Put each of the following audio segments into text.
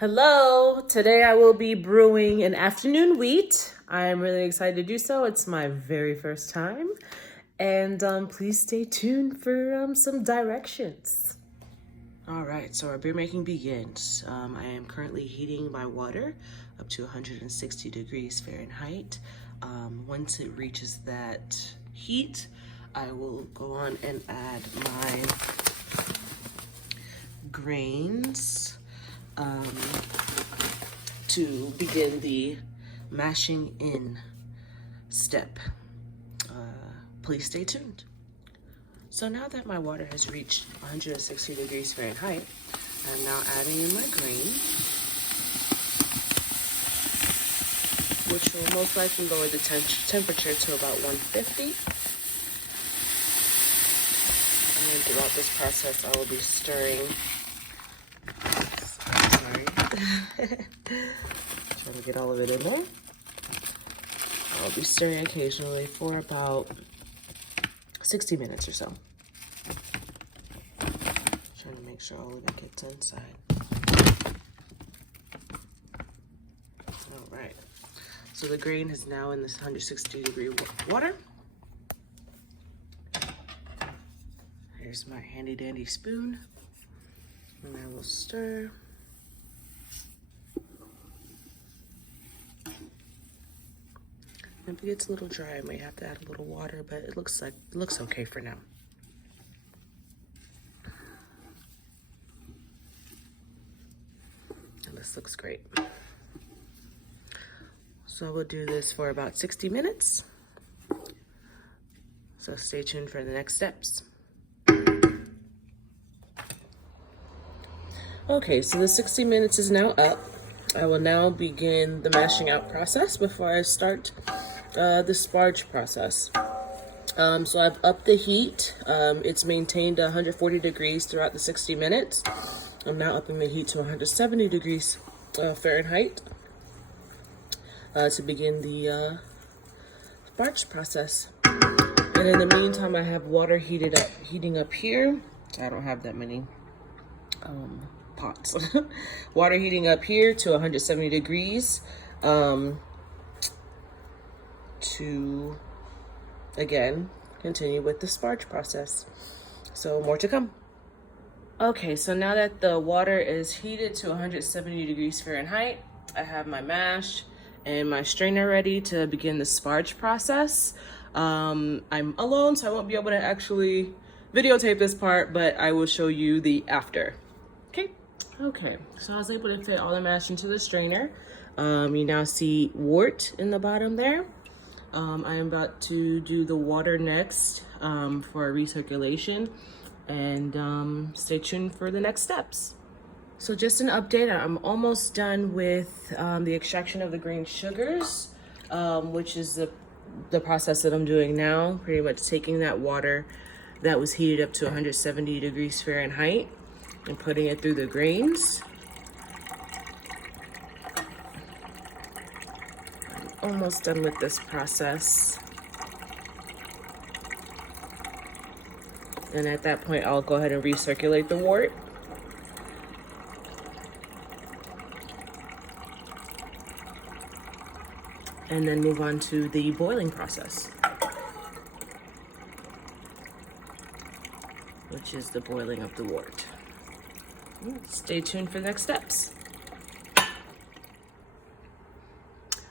Hello, today I will be brewing an afternoon wheat. I'm really excited to do so. It's my very first time. And please stay tuned for some directions. All right, so our beer making begins. I am currently heating my water up to 160 degrees Fahrenheit. Once it reaches that heat, I will go on and add my grains to begin the mashing in step. Please stay tuned. So now that my water has reached 160 degrees Fahrenheit, I'm now adding in my grain, which will most likely lower the temperature to about 150. And throughout this process, I will be stirring. Trying to get all of it in there. I'll be stirring occasionally for about 60 minutes or so. Trying to make sure all of it gets inside. All right. So the grain is now in this 160 degree water. Here's my handy dandy spoon. And I will stir. If it gets a little dry, I may have to add a little water, but it looks okay for now. And this looks great. So we'll do this for about 60 minutes. So stay tuned for the next steps. Okay, so the 60 minutes is now up. I will now begin the mashing out process before I start the sparge process. So I've upped the heat. It's maintained 140 degrees throughout the 60 minutes. I'm now upping the heat to 170 degrees Fahrenheit to begin the sparge process. And in the meantime, I have water heating up here. I don't have that many pots. Water heating up here to 170 degrees to again continue with the sparge process. So more to come. Okay, so now that the water is heated to 170 degrees Fahrenheit, I have my mash and my strainer ready to begin the sparge process. I'm alone, so I won't be able to actually videotape this part, but I will show you the after. Okay, so I was able to fit all the mash into the strainer. You now see wort in the bottom there. I am about to do the water next for recirculation, and stay tuned for the next steps. So just an update, I'm almost done with the extraction of the grain sugars, which is the process that I'm doing now, pretty much taking that water that was heated up to 170 degrees Fahrenheit and putting it through the grains. I'm almost done with this process. And at that point, I'll go ahead and recirculate the wort. And then move on to the boiling process, which is the boiling of the wort. Stay tuned for the next steps.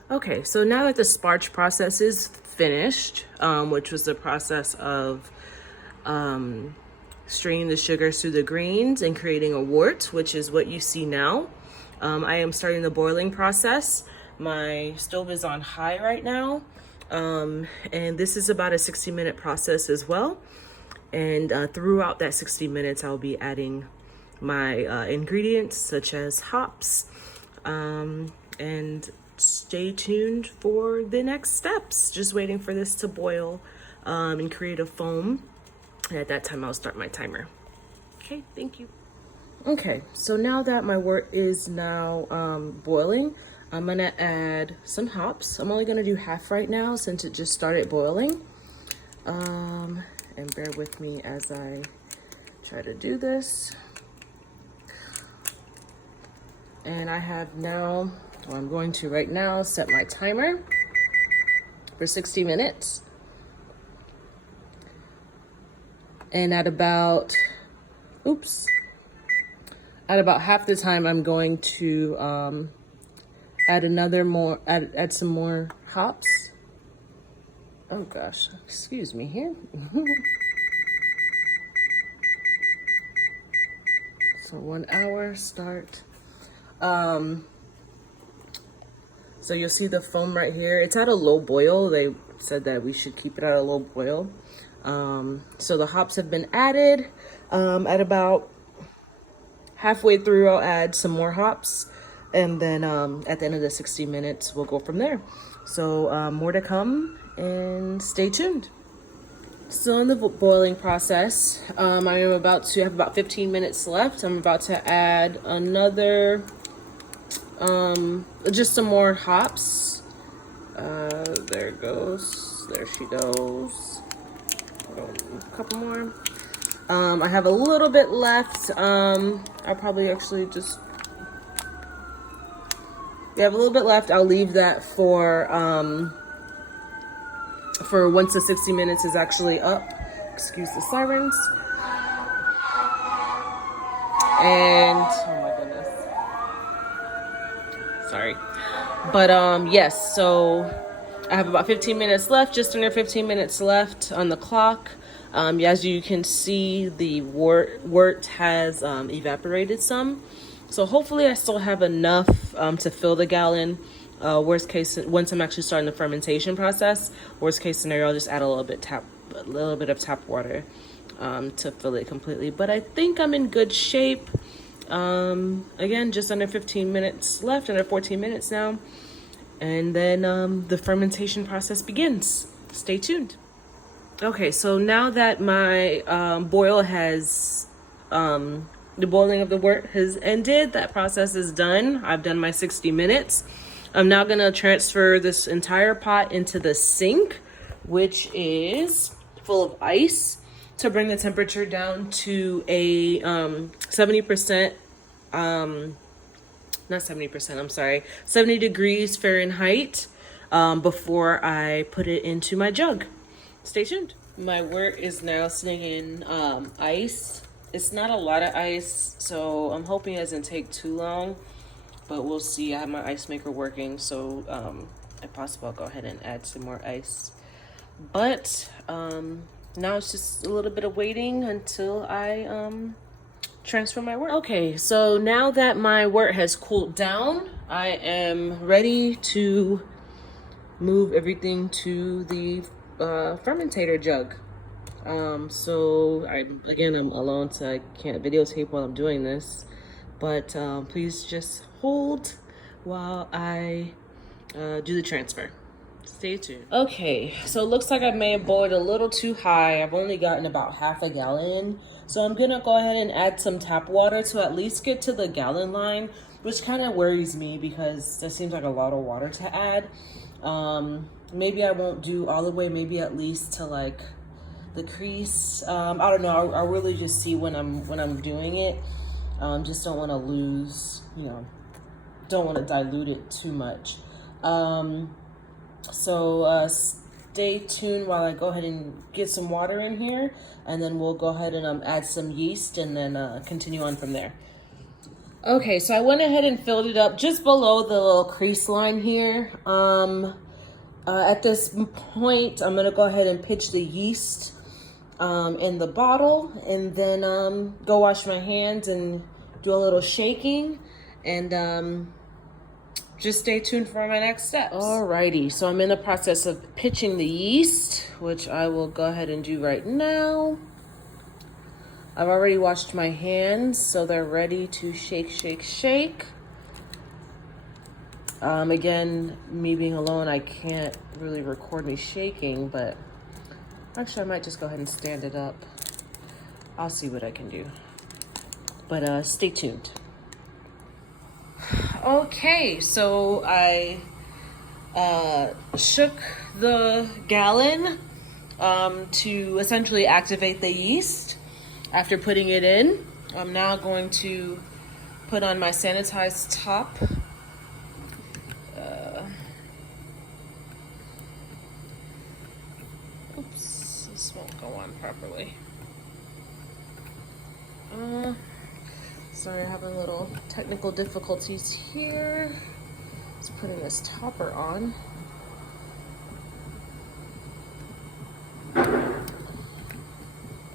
Okay, so now that the sparge process is finished, which was the process of straining the sugars through the grains and creating a wort, which is what you see now, I am starting the boiling process. My stove is on high right now, and this is about a 60-minute process as well. And throughout that 60 minutes, I'll be adding my ingredients such as hops, and stay tuned for the next steps. Just waiting for this to boil and create a foam. And at that time, I'll start my timer. Okay, thank you. Okay, so now that my wort is now boiling, I'm gonna add some hops. I'm only gonna do half right now since it just started boiling. And bear with me as I try to do this. And I have now, well, I'm going to right now set my timer for 60 minutes. And at about half the time, I'm going to add some more hops. Oh gosh, excuse me here. So 1 hour start. So you'll see the foam right here. It's at a low boil. They said that we should keep it at a low boil. So the hops have been added. At about halfway through, I'll add some more hops. And then at the end of the 60 minutes, we'll go from there. So more to come, and stay tuned. Still in the boiling process. I am about to have about 15 minutes left. I'm about to add another, just some more hops. There it goes. There she goes. A couple more. I have a little bit left. I'll probably actually just, we have a little bit left. I'll leave that for once the 60 minutes is actually up. Excuse the sirens. And oh my goodness, sorry. But yes, so I have about 15 minutes left, just under 15 minutes left on the clock. As you can see, the wort has evaporated some, so hopefully I still have enough to fill the gallon. Worst case, once I'm actually starting the fermentation process, worst case scenario, I'll just add a little bit of tap water to fill it completely. But I think I'm in good shape. Again, just under 15 minutes left, under 14 minutes now, and then the fermentation process begins. Stay tuned. Okay, so now that my boil has, the boiling of the wort has ended, that process is done. I've done my 60 minutes. I'm now gonna transfer this entire pot into the sink, which is full of ice, to bring the temperature down to a 70%, not 70%, I'm sorry, 70 degrees Fahrenheit before I put it into my jug. Stay tuned. My wort is now sitting in ice. It's not a lot of ice, so I'm hoping it doesn't take too long, but we'll see. I have my ice maker working, so if possible, I'll go ahead and add some more ice. But now it's just a little bit of waiting until I transfer my wort. Okay, so now that my wort has cooled down, I am ready to move everything to the fermentator jug. So I'm alone, so I can't videotape while I'm doing this, but please just hold while I do the transfer. Stay tuned. Okay, so it looks like I may have boiled a little too high. I've only gotten about half a gallon, so I'm gonna go ahead and add some tap water to at least get to the gallon line, which kind of worries me because that seems like a lot of water to add. Maybe I won't do all the way, maybe at least to like the crease. I don't know. I'll really just see when I'm doing it. Just don't want to lose, don't want to dilute it too much. So stay tuned while I go ahead and get some water in here, and then we'll go ahead and add some yeast, and then continue on from there. Okay, so I went ahead and filled it up just below the little crease line here. At this point, I'm gonna go ahead and pitch the yeast in the bottle, and then go wash my hands and do a little shaking, and just stay tuned for my next steps. Alrighty, so I'm in the process of pitching the yeast, which I will go ahead and do right now. I've already washed my hands, so they're ready to shake, shake, shake. Again, me being alone, I can't really record me shaking, but actually I might just go ahead and stand it up. I'll see what I can do. But stay tuned. Okay, so I shook the gallon to essentially activate the yeast after putting it in. I'm now going to put on my sanitized top. Oops, this won't go on properly. Sorry, having little technical difficulties here. Just putting this topper on.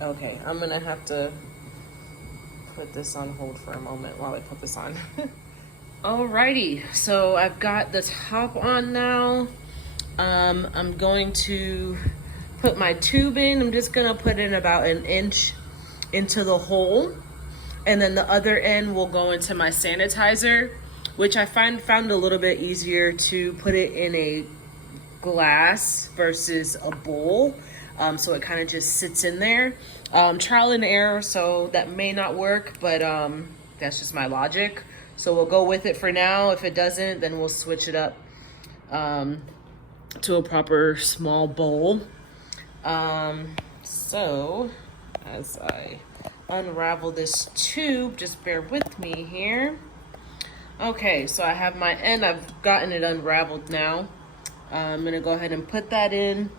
Okay, I'm gonna have to put this on hold for a moment while I put this on. Alrighty, so I've got the top on now. I'm going to put my tube in. I'm just gonna put in about 1 inch into the hole, and then the other end will go into my sanitizer, which I found a little bit easier to put it in a glass versus a bowl. So it kind of just sits in there. Trial and error, so that may not work, but that's just my logic. So we'll go with it for now. If it doesn't, then we'll switch it up to a proper small bowl. So as I unravel this tube, just bear with me here. Okay, so I have my end. I've gotten it unraveled now. I'm gonna go ahead and put that in.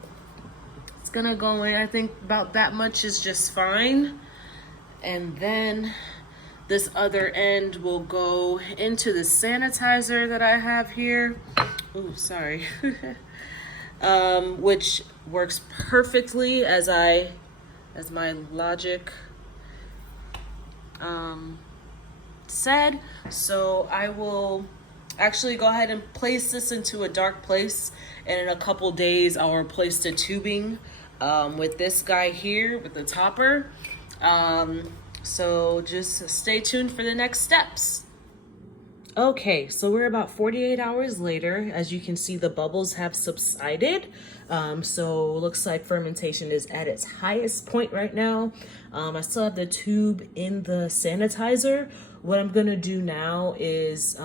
It's gonna go in, I think about that much is just fine. And then this other end will go into the sanitizer that I have here. Oh, sorry. Which works perfectly as my logic said. So I will actually go ahead and place this into a dark place, and in a couple days I'll replace the tubing with this guy here with the topper. So just stay tuned for the next steps. Okay, so we're about 48 hours later. As you can see, the bubbles have subsided. So looks like fermentation is at its highest point right now. I still have the tube in the sanitizer. What I'm gonna do now is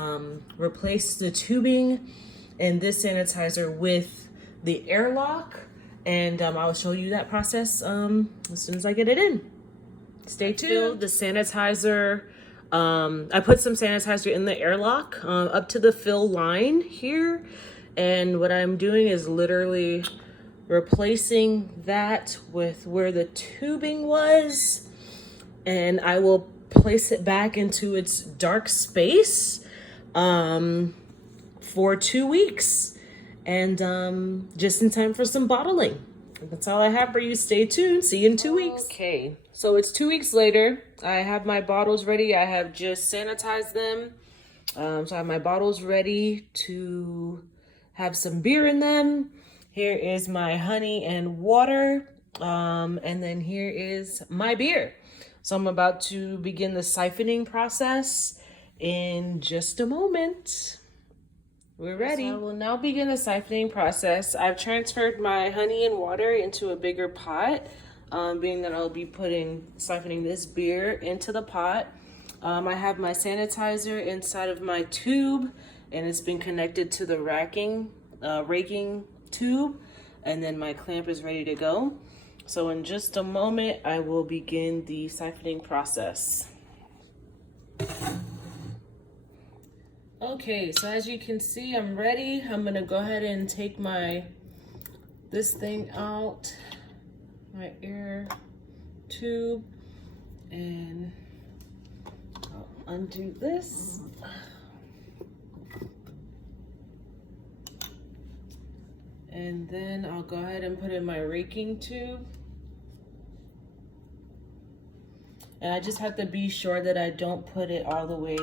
replace the tubing in this sanitizer with the airlock, and I'll show you that process as soon as I get it in. Stay tuned. The sanitizer, I put some sanitizer in the airlock up to the fill line here. And what I'm doing is literally replacing that with where the tubing was. And I will place it back into its dark space for 2 weeks. And just in time for some bottling. That's all I have for you. Stay tuned. See you in 2 weeks. Okay, so it's 2 weeks later. I have my bottles ready. I have just sanitized them. So I have my bottles ready to have some beer in them. Here is my honey and water. And then here is my beer. So I'm about to begin the siphoning process in just a moment. We're ready. So I will now begin the siphoning process. I've transferred my honey and water into a bigger pot, being that I'll be siphoning this beer into the pot. I have my sanitizer inside of my tube, and it's been connected to the raking tube, and then my clamp is ready to go. So in just a moment, I will begin the siphoning process. Okay, so as you can see, I'm ready. I'm gonna go ahead and take this thing out, my air tube, and I'll undo this. And then I'll go ahead and put in my raking tube. And I just have to be sure that I don't put it all the way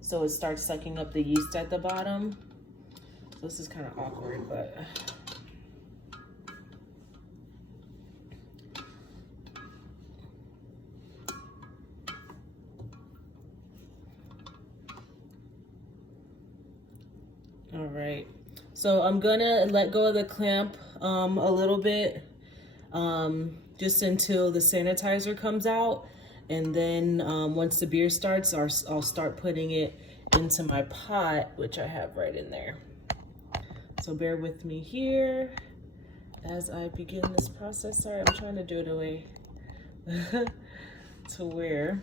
so it starts sucking up the yeast at the bottom. So this is kind of awkward, but all right. So I'm gonna let go of the clamp a little bit, just until the sanitizer comes out. And then once the beer starts, I'll start putting it into my pot, which I have right in there. So bear with me here as I begin this process. Sorry, I'm trying to do it away to where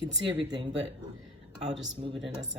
can see everything, but I'll just move it in a second.